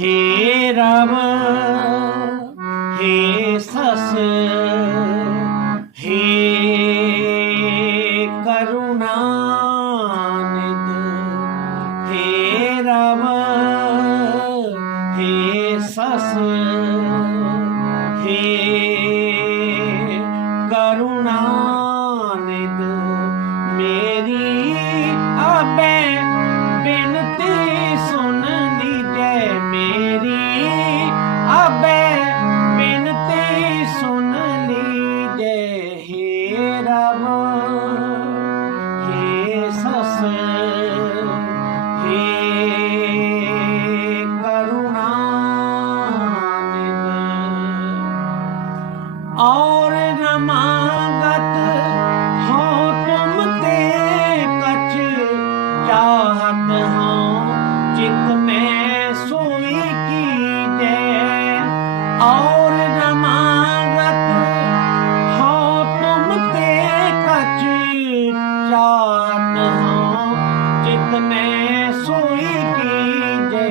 ਹੇ ਰਾਮ ਹੇ ਸਸ ਹੇ ਕਰੁਣਾਨਿਦ ਹੇ ਰਾਮ ਹੇ ਸਸ ਹੇ और रमागत हो तुम ते कच चाहत हो चित में सोई की दे और रमागत हो तुम ते कच चाहत हो चित में सोई की दे